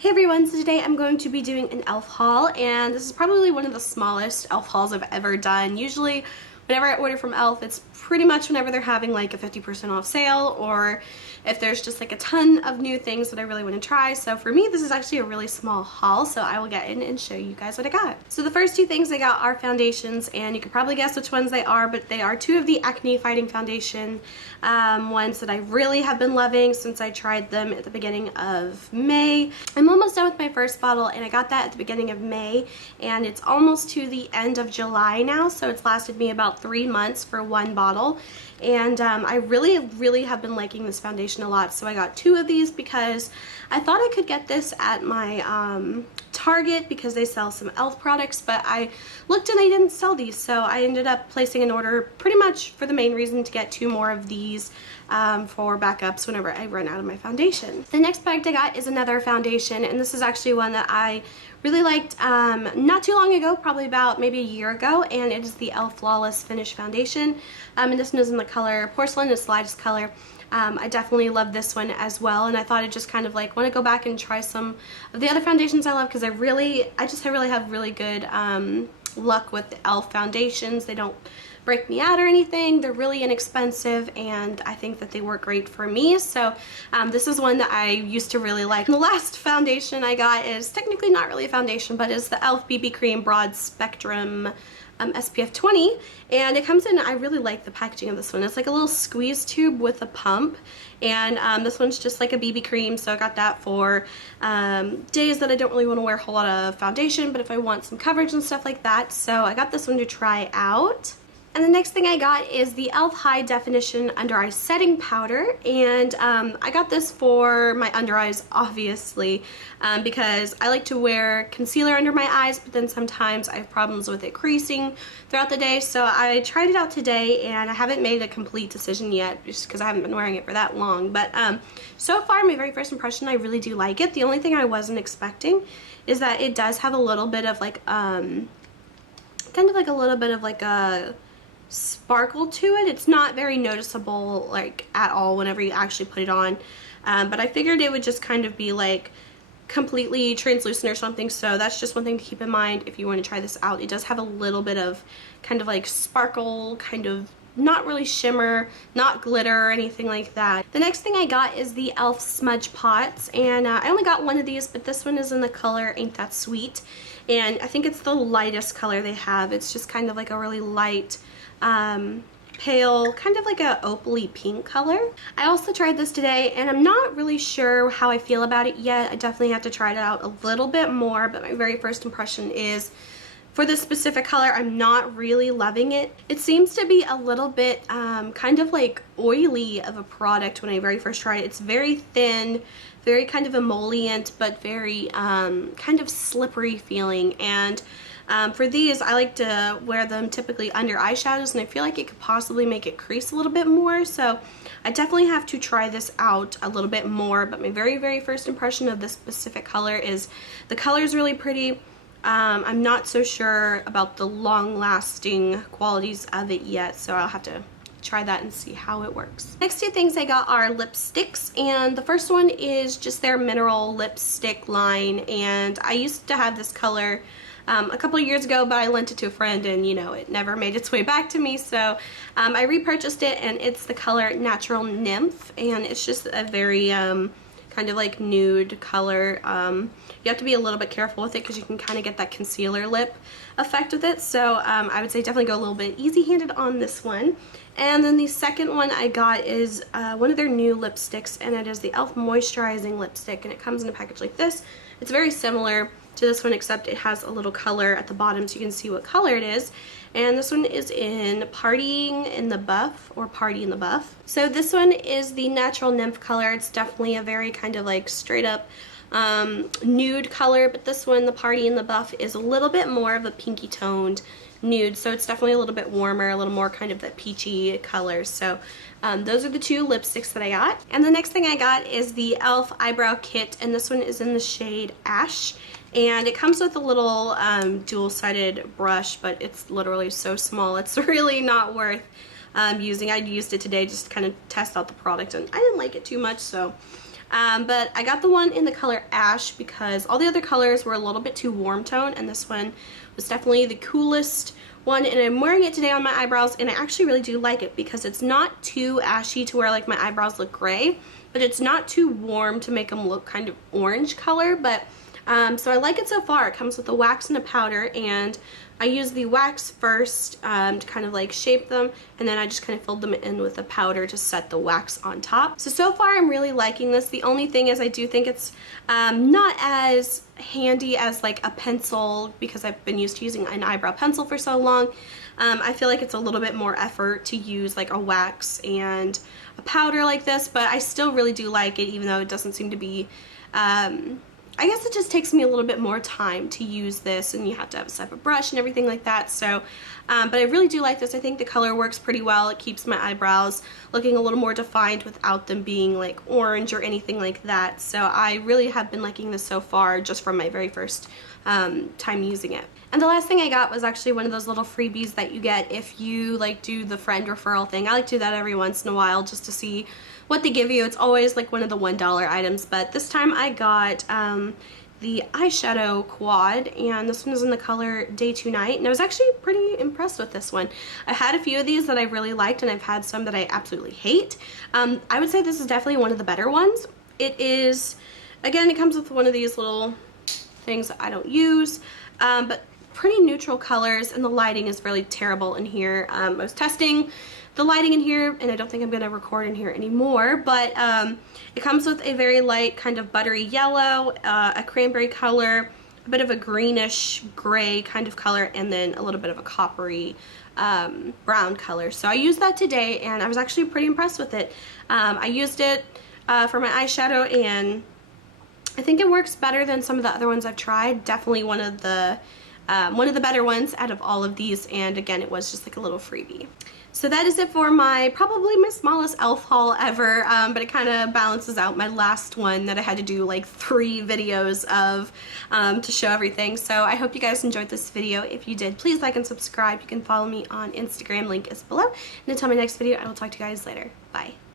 Hey everyone, so today I'm going to be doing an e.l.f. haul, and this is probably one of the smallest e.l.f. hauls I've ever done. Usually whenever I order from e.l.f. it's pretty much whenever they're having like a 50% off sale, or if there's just like a ton of new things that I really want to try. So for me this is actually a really small haul, so I will get in and show you guys what I got. So the first two things I got are foundations, and you can probably guess which ones they are, but they are two of the Acne Fighting Foundation ones that I really have been loving since I tried them at the beginning of May. I'm almost done with my first bottle, and I got that at the beginning of May, and it's almost to the end of July now, so it's lasted me about 3 months for one bottle. And I really have been liking this foundation a lot, so I got two of these because I thought I could get this at my Target because they sell some e.l.f. products, but I looked and they didn't sell these, so I ended up placing an order pretty much for the main reason to get two more of these for backups whenever I run out of my foundation. The next product I got is another foundation, and this is actually one that I really liked not too long ago, probably about maybe a year ago, and it is the e.l.f. Flawless Finish Foundation, and this one is in the color Porcelain, it's the lightest color. I definitely love this one as well, and I thought I'd just kind of like want to go back and try some of the other foundations I love, because I really have really good luck with the e.l.f. foundations. They don't break me out or anything. They're really inexpensive, and I think that they work great for me. So this is one that I used to really like. And the last foundation I got is technically not really a foundation, but is the e.l.f. BB Cream Broad Spectrum SPF 20, and it comes in, I really like the packaging of this one. It's like a little squeeze tube with a pump, and this one's just like a BB cream, so I got that for days that I don't really want to wear a whole lot of foundation, but if I want some coverage and stuff like that. So I got this one to try out. And the next thing I got is the e.l.f. High Definition Under Eye Setting Powder, and I got this for my under eyes, obviously, because I like to wear concealer under my eyes, but then sometimes I have problems with it creasing throughout the day. So I tried it out today, and I haven't made a complete decision yet just because I haven't been wearing it for that long, but so far my very first impression, I really do like it. The only thing I wasn't expecting is that it does have a little bit of like kind of like a little bit of like a sparkle to it. It's not very noticeable like at all whenever you actually put it on, but I figured it would just kind of be like completely translucent or something, so that's just one thing to keep in mind if you want to try this out. It does have a little bit of kind of like sparkle, kind of not really shimmer, not glitter or anything like that. The next thing I got is the e.l.f. Smudge Pots, and I only got one of these, but this one is in the color Ain't That Sweet, and I think it's the lightest color they have. It's just kind of like a really light pale, kind of like a opal-y pink color. I also tried this today, and I'm not really sure how I feel about it yet. I definitely have to try it out a little bit more, but my very first impression is for this specific color, I'm not really loving it. It seems to be a little bit kind of like oily of a product when I very first tried it. It's very thin, very kind of emollient, but very kind of slippery feeling, and for these, I like to wear them typically under eyeshadows, and I feel like it could possibly make it crease a little bit more, so I definitely have to try this out a little bit more. But my very first impression of this specific color is the color is really pretty. I'm not so sure about the long-lasting qualities of it yet, so I'll have to try that and see how it works. Next two things I got are lipsticks, and the first one is just their mineral lipstick line, and I used to have this color a couple of years ago, but I lent it to a friend, and you know, it never made its way back to me, so I repurchased it, and it's the color Natural Nymph, and it's just a very kind of like nude color. You have to be a little bit careful with it because you can kind of get that concealer lip effect with it, so I would say definitely go a little bit easy-handed on this one. And then the second one I got is one of their new lipsticks, and it is the e.l.f. Moisturizing Lipstick, and it comes in a package like this. It's very similar to this one, except it has a little color at the bottom so you can see what color it is. And this one is in Partying in the Buff, or Party in the Buff. So this one is the Natural Nymph color. It's definitely a very kind of like straight up nude color, but this one, the Party in the Buff, is a little bit more of a pinky toned nude, so it's definitely a little bit warmer, a little more kind of that peachy color. So those are the two lipsticks that I got. And the next thing I got is the e.l.f. Eyebrow Kit, and this one is in the shade Ash, and it comes with a little dual-sided brush, but it's literally so small it's really not worth using. I used it today just to kind of test out the product, and I didn't like it too much, so But I got the one in the color Ash because all the other colors were a little bit too warm tone, and this one was definitely the coolest one, and I'm wearing it today on my eyebrows, and I actually really do like it because it's not too ashy to where like my eyebrows look gray, but it's not too warm to make them look kind of orange color. But so I like it so far. It comes with a wax and a powder, and I use the wax first to kind of like shape them, and then I just kind of filled them in with the powder to set the wax on top. So far I'm really liking this. The only thing is I do think it's not as handy as like a pencil, because I've been used to using an eyebrow pencil for so long. I feel like it's a little bit more effort to use like a wax and a powder like this, but I still really do like it, even though it doesn't seem to be I guess it just takes me a little bit more time to use this, and you have to have a separate brush and everything like that. So, but I really do like this. I think the color works pretty well. It keeps my eyebrows looking a little more defined without them being like orange or anything like that. So I really have been liking this so far, just from my very first time using it. And the last thing I got was actually one of those little freebies that you get if you like do the friend referral thing. I like to do that every once in a while just to see what they give you. It's always like one of the $1 items, but this time I got the Eyeshadow Quad, and this one is in the color Day to Night, and I was actually pretty impressed with this one. I had a few of these that I really liked, and I've had some that I absolutely hate. I would say this is definitely one of the better ones. It is, again, it comes with one of these little things that I don't use, but pretty neutral colors, and the lighting is really terrible in here. I was testing the lighting in here, and I don't think I'm going to record in here anymore, but it comes with a very light kind of buttery yellow, a cranberry color, a bit of a greenish gray kind of color, and then a little bit of a coppery brown color. So I used that today, and I was actually pretty impressed with it. I used it for my eyeshadow, and I think it works better than some of the other ones I've tried. Definitely one of the better ones out of all of these, and again, it was just like a little freebie. So that is it for probably my smallest e.l.f. haul ever, but it kind of balances out my last one that I had to do like 3 videos of to show everything. So I hope you guys enjoyed this video. If you did, please like and subscribe. You can follow me on Instagram, link is below. And until my next video, I will talk to you guys later. Bye.